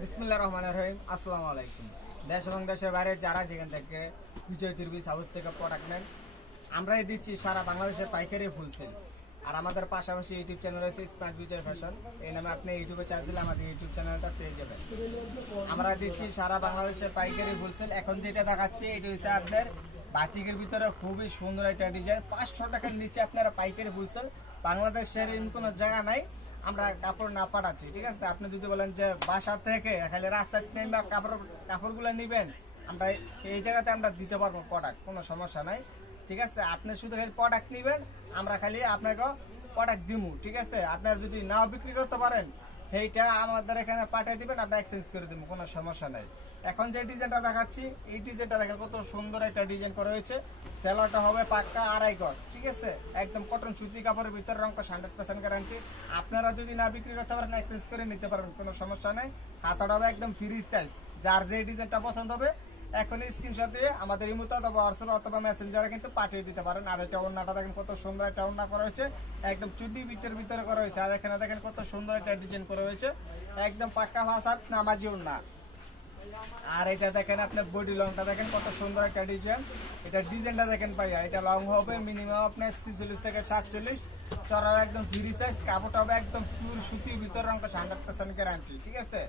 বিসমুল্লাহ রহমান রহিম, আসসালামু আলাইকুম। দেশ এবং দেশের বাইরে যারা যেখান থেকে বিজয় তিরবিস হাউস থেকে প্রোডাক্ট নেন, আমরাই দিচ্ছি সারা বাংলাদেশের পাইকারি ফুলসেল আর আমাদের পাশাপাশি ইউটিউব চ্যানেল রয়েছে স্মার্ট বিজয় ফ্যাশন এই নামে আপনি ইউটিউবে চার্জ দিলে আমাদের ইউটিউব চ্যানেলটা পেয়ে যাবেন। আমরা দিচ্ছি সারা বাংলাদেশের পাইকারি ফুলসেল এখন যেটা দেখাচ্ছি, এটা হচ্ছে আপনার বাটিকের ভিতরে খুবই সুন্দর একটা ডিজাইন পাঁচশো টাকার নিচে আপনারা পাইকারি ফুলসেল বাংলাদেশের এরকম কোনো জায়গা নাই। আমরা কাপড় না পাঠাচ্ছি ঠিক আছে? আপনি যদি বলেন যে বাসা থেকে খালি রাস্তায় বা কাপড়, কাপড়গুলো নেবেন, আমরা এই জায়গাতে আমরা দিতে পারব প্রোডাক্ট কোনো সমস্যা নাই, ঠিক আছে? আপনি শুধু খালি প্রোডাক্ট নেবেন, আমরা খালি আপনাকে প্রোডাক্ট দিমু, ঠিক আছে? আপনারা যদি নাও বিক্রি করতে পারেন সেইটা আমাদের এখানে পাঠিয়ে দিবেন, আমরা এক্সচেঞ্জ করে দেবো, কোনো সমস্যা নাই। এখন যে ডিজাইনটা দেখাচ্ছি, এই ডিজাইনটা দেখেন কত সুন্দর একটা ডিজাইন করা হয়েছে। সেলারটা হবে পাক্কা আড়াই গজ, ঠিক আছে? একদম কটন সুতি কাপড়ের ভিতরে রঙ হান্ড্রেড পার্সেন্ট গ্যারান্টি আপনারা যদি না বিক্রি করতে পারেন এক্সচেঞ্জ করে নিতে পারবেন কোনো সমস্যা নেই। হাতাটা হবে একদম ফ্রি সাইজ যার যে ডিজাইনটা পছন্দ হবে এখন স্ক্রিনশট দিয়ে আমাদের ইমুতে অথবা হোয়াটসঅ্যাপ অথবা মেসেঞ্জারে কিন্তু পাঠিয়ে দিতে পারেন। আর এটা ওড়নাটা দেখেন কত সুন্দর একটা ওড়না করা হয়েছে। একদম চুডি বিটের ভিতরে করা হয়েছে। আর এখানে দেখেন কত সুন্দর একটা ডিজাইন করা হয়েছে। একদম পাক্কা ভাষাত নামাজি ওড়না। আর এটা দেখেন আপনার বডি লংটা দেখেন কত সুন্দর একটা ডিজাইন এটা ডিজাইনটা দেখেন পাইয়া এটা লং হবে মিনিমাম আপনার ছিচল্লিশ থেকে সাতচল্লিশ। চড়ার একদম ফ্রি সাইজ কাপড়টা হবে একদম পিওর সুতির ভিতর রঙটা হান্ড্রেড পার্সেন্ট গ্যারান্টি ঠিক আছে?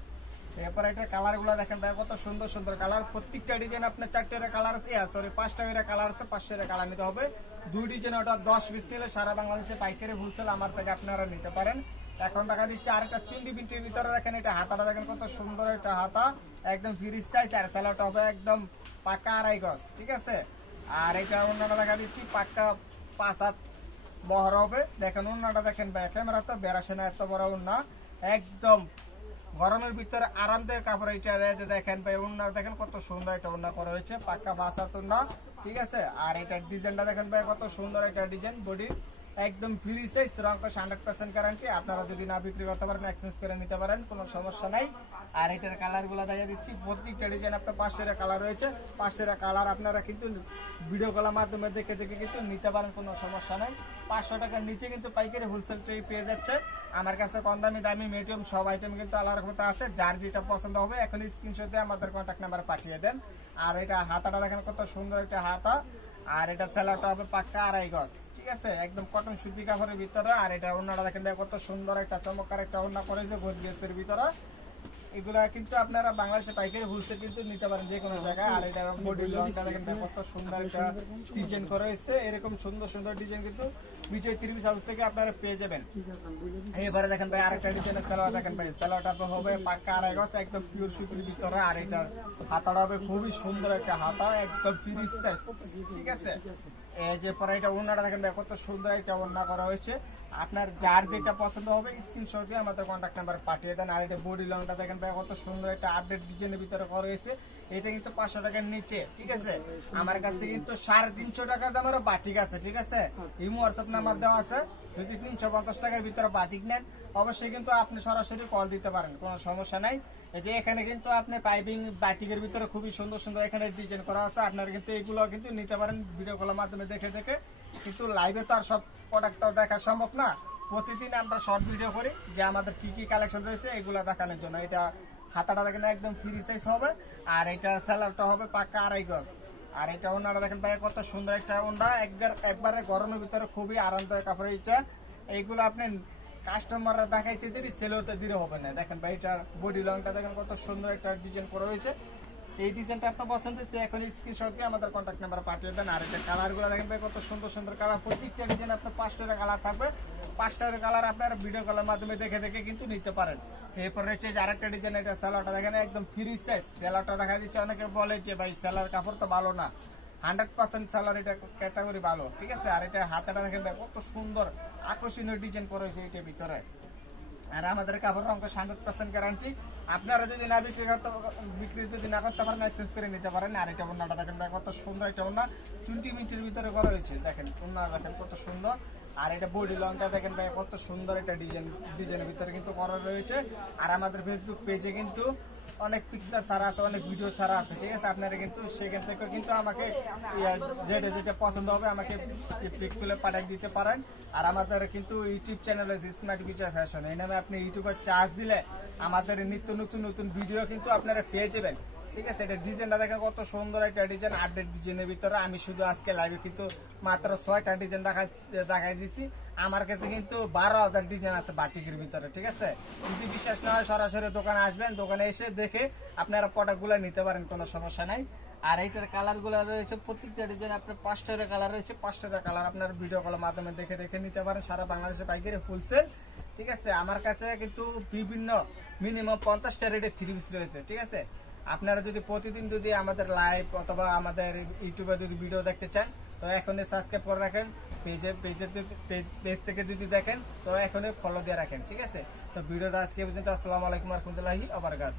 এরপর এটা কালারগুলো দেখেন ভাই, কত সুন্দর সুন্দর কালার প্রত্যেকটা ডিজাইন আপনার চারটে কালার আছে সরি পাঁচটা করে কালার আছে পাঁচটা কালার নিতে হবে। দুই ডিজাইন ওটা দশ পিস নিলে সারা বাংলাদেশে পাইকারি হোলসেল আমার থেকে আপনারা নিতে পারেন। এখন দেখা দিচ্ছে আরেকটা চুন্ডি বিন্টির ভিতরে দেখেন, এটা হাতাটা দেখেন কত সুন্দর একটা হাতা। একদম ফ্রি সাইজ আর স্যালাডটা হবে একদম পাকা আড়াই গজ, ঠিক আছে? আর এটা অন্যটা দেখা দিচ্ছি পাক্কা পাঁচ হাত বহর হবে। দেখেন অন্যটা দেখেন ভাই, ক্যামেরা তো বেড়াছে না, এত বড় অন্য। একদম গরমের ভিতরে আরামদায়ক কাপড় এটা দেয় দেখেন ভাই উন্না দেখেন কত সুন্দর একটা উন্না করা হয়েছে পাক্কা তো না ঠিক আছে? আর এটার ডিজাইনটা দেখেন ভাই, কত সুন্দর একটা ডিজাইন বডি একদম ফ্রি সাইজ রং হান্ড্রেড পার্সেন্ট গ্যারান্টি আপনারা যদি না বিক্রি করতে পারেন এক্সচেঞ্জ করে নিতে পারেন, কোনো সমস্যা নাই। আর এটার কালারগুলো দেখা দিচ্ছি। প্রত্যেকটা ডিজাইন আপনার পাঁচশোটা কালার রয়েছে। পাঁচশোটা কালার আপনারা কিন্তু ভিডিও কলার মাধ্যমে দেখে দেখে কিন্তু নিতে পারেন, কোনো সমস্যা নাই। পাঁচশো টাকার নিচে কিন্তু পাইকারি হোলসেল ট্রেই পেয়ে যাচ্ছে। আমার কাছে কম দামি দামি মিডিয়াম সব আইটেম কিন্তু আলাদা আছে। যার যেটা পছন্দ হবে এখন স্ক্রিনশট আমাদের কন্ট্যাক্ট নাম্বার পাঠিয়ে দেন। আর এটা হাতাটা দেখেন কত সুন্দর একটা হাতা। আর এটা সেলারটা হবে পাক্কা আড়াই গজ। ঠিক আছে একদম কটন সুতি কাপড়ের ভিতরে আর এটা ওড়নাটা দেখেন কত সুন্দর একটা চমৎকার একটা ওড়না করেছে গোদগেসের ভিতরে এগুলা কিন্তু আপনারা বাংলাদেশে পাইকারি হোলসেল কিন্তু নিতে পারেন যে কোনো জায়গায় আর এটা বডি লংটা দেখেন কত সুন্দর একটা ডিজাইন করা হয়েছে এরকম সুন্দর সুন্দর ডিজাইন কিন্তু বিজয় ত্রিশ হাউস থেকে আপনারা পেয়ে যাবেন এবারে দেখেন ভাই আরেকটা ডিজাইনের সালোয়ার দেখেন ভাই সালোয়ারটা তো হবে পাক্কা আড়াই গজ একদম পিওর সুতির ভিতরে আর এটার হাতাটা হবে খুবই সুন্দর একটা হাতা একদম সাইজ ঠিক আছে যে পরে এটা ওড়নাটা দেখেন কত সুন্দর একটা ওড়না করা হয়েছে। আপনার যার যেটা পছন্দ হবে স্ক্রিনশট দিয়ে আমাদের কন্ট্যাক্ট নাম্বার পাঠিয়ে দেন। আর এটা বডি লংটা দেখেন ভাই, কত সুন্দর একটা আপডেট ডিজাইনের ভিতরে করা হয়েছে। এটা কিন্তু পাঁচশো টাকার নিচে, ঠিক আছে? আমার কাছে কিন্তু সাড়ে তিনশো টাকা দামেরও বাটিক আছে, ঠিক আছে? ইমো হোয়াটসঅ্যাপ নাম্বার দেওয়া আছে। যদি তিনশো পঞ্চাশ টাকার ভিতরে বাটিক নেন, অবশ্যই কিন্তু আপনি সরাসরি কল দিতে পারেন, কোনো সমস্যা নাই। যে এখানে কিন্তু আপনি পাইপিং বাটিকের ভিতরে খুবই সুন্দর সুন্দর এখানে ডিজাইন করা আছে, আপনারা কিন্তু এইগুলো কিন্তু নিতে পারেন ভিডিও কলের মাধ্যমে দেখে দেখে। কিন্তু লাইভে তো আর সব প্রোডাক্টটা দেখা সম্ভব না। প্রতিদিন আমরা শর্ট ভিডিও করি যে আমাদের কি কি কালেকশন রয়েছে, এগুলো দেখানোর জন্য। এটা হাতাটা দেখেন একদম ফ্রি সাইজ হবে, আর এটা স্যালারটা হবে পাক্কা আড়াই গজ। আর এটা ওনারা দেখেন ভাই কত সুন্দর একটা ওন্ডা। একবার একবারে গরমের ভিতরে খুবই আরামদায়ক কাপড় এটা এইগুলো আপনি কাস্টমাররা দেখাইতে দেরি সেল হতে দিলে হবে না। দেখেন ভাই, এটার বডি লংটা দেখেন কত সুন্দর একটা ডিজাইন করা হয়েছে। এই ডিজাইনটা আপনার পছন্দ হচ্ছে এখন স্ক্রিনশট দিয়ে আমাদের কন্ট্যাক্ট নাম্বার পাঠিয়ে দেন। আর এটা কালারগুলো দেখেন ভাই, কত সুন্দর সুন্দর কালার প্রত্যেকটা ডিজাইন আপনার পাঁচটা কালার থাকবে। পাঁচটা কালার আপনার ভিডিও কলের মাধ্যমে দেখে দেখে কিন্তু নিতে পারেন। এরপর রয়েছে যে আরেকটা ডিজাইন এটা স্যালারটা দেখেন, একদম ফ্রি সাইজ স্যালারটা দেখা দিচ্ছে। অনেকে বলে যে, ভাই স্যালার কাপড় তো ভালো না। হান্ড্রেড পার্সেন্ট স্যালার এটা ক্যাটাগরি ভালো, ঠিক আছে? আর এটা হাতেটা দেখেন কত সুন্দর আকর্ষণীয় ডিজাইন করা হয়েছে এটার ভিতরে। আর আমাদের কাপড় রঙ হান্ড্রেড পার্সেন্ট গ্যারান্টি আপনারা যদি না বিক্রি করতে, বিক্রি যদি না করতে পারেন এক্সচেঞ্জ করে নিতে পারেন। আর এটা ওনাটা দেখেন কত সুন্দর একটা ওনা টোয়েন্টি মিনিটের ভিতরে করা হয়েছে। দেখেন ওনা দেখেন, কত সুন্দর। আর এটা বডি লংটা দেখেন ভাই কত সুন্দর একটা ডিজাইন ডিজাইনের ভিতরে কিন্তু করা রয়েছে। আর আমাদের ফেসবুক পেজে কিন্তু অনেক পিকচার ছাড়া আছে, অনেক ভিডিও ছাড়া আছে, ঠিক আছে? আপনারা কিন্তু সেখান থেকে কিন্তু আমাকে যেটা যেটা পছন্দ হবে আমাকে পিক তুলে পাঠিয়ে দিতে পারেন। আর আমাদের কিন্তু ইউটিউব চ্যানেল আছে স্মার্ট বিচয় ফ্যাশন এই নামে আপনি ইউটিউবে চার্জ দিলে আমাদের নিত্য নতুন নতুন ভিডিও কিন্তু আপনারা পেয়ে যাবেন। ঠিক আছে, এটা ডিজাইনটা দেখেন কত সুন্দর একটা ডিজাইন আপডেট ডিজাইনের ভিতরে। আমি শুধু আজকে লাইভে কিন্তু মাত্র ছয়টা ডিজাইন দেখা দেখাই দিছি। আমার কাছে কিন্তু বারো হাজার ডিজাইন আছে বাটিকের ভিতরে, ঠিক আছে? যদি বিশ্বাস না হয় সরাসরি দোকানে আসবেন, দোকানে এসে দেখে আপনারা প্রোডাক্টগুলো নিতে পারেন, কোনো সমস্যা নাই। আর এইটার কালারগুলো রয়েছে, প্রত্যেকটা ডিজাইন আপনার পাঁচটা কালার রয়েছে পাঁচটা কালার আপনার ভিডিও কলের মাধ্যমে দেখে দেখে নিতে পারেন। সারা বাংলাদেশে পাইকারি ফুলসেল ঠিক আছে? আমার কাছে কিন্তু বিভিন্ন মিনিমাম পঞ্চাশটা রেটের থ্রি পিস রয়েছে, ঠিক আছে? আপনারা যদি প্রতিদিন যদি আমাদের লাইভ অথবা আমাদের ইউটিউবে যদি ভিডিও দেখতে চান, তো এখনই সাবস্ক্রাইব করে রাখেন পেজে পেজে পেজ থেকে যদি দেখেন, তো এখনই ফলো দিয়ে রাখেন, ঠিক আছে? তো ভিডিওটা আজকে পর্যন্ত, আসসালামু আলাইকুম রহমতুল্লাহি আবরকাত